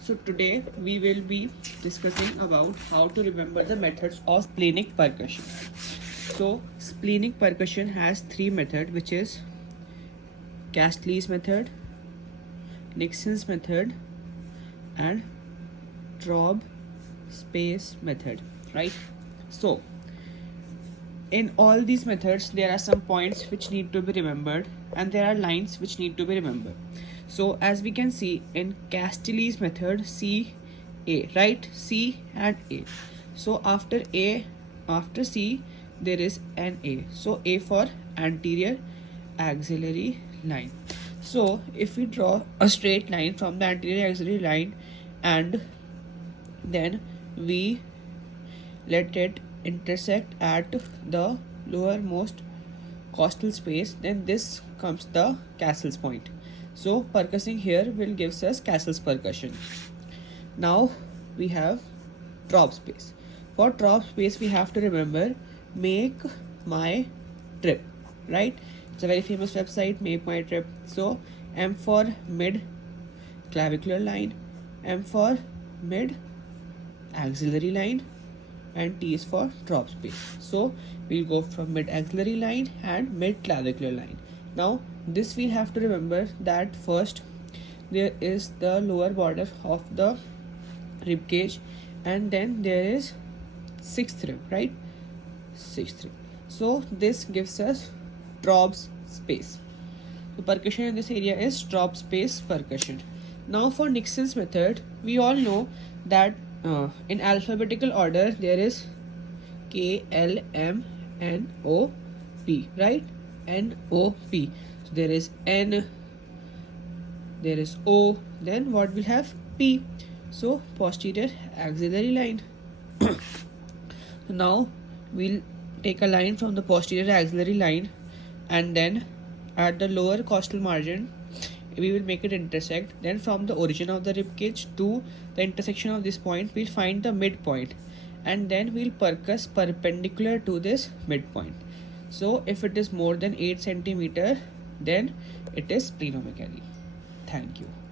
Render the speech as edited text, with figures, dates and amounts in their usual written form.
So today we will be discussing about how to remember the methods of splenic percussion. So splenic percussion has three methods, which is Castley's method, Nixon's method, and Traub space method, right? So in all these methods there are some points which need to be remembered and there are lines which need to be remembered. So as we can see in Castelli's method, C A, right? C and A. So after C there is an A. So A for anterior axillary line. So if we draw a straight line from the anterior axillary line and then we let it intersect at the lowermost costal space, then this comes the Castle's point. So percussing here will gives us Castle's percussion. Now we have Traub space. For Traub space we have to remember make my trip, right? It's a very famous website, make my trip. So M for mid clavicular line, M for mid axillary line, and T is for Traub space. So we'll go from mid axillary line and mid clavicular line. Now this we'll have to remember that first there is the lower border of the rib cage and then there is sixth rib, right? Sixth rib. So this gives us Traub's space. So percussion in this area is Traub space percussion. Now for Nixon's method, we all know that in alphabetical order there is K, L, M, N, O, P, right? N, O, P. So there is N, there is O, then what will have? P. So posterior axillary line. So now we'll take a line from the posterior axillary line and then at the lower costal margin we will make it intersect. Then from the origin of the rib cage to the intersection of this point we'll find the midpoint and then we'll percuss perpendicular to this midpoint. So if it is more than 8 cm then it is splenomegaly. Thank you.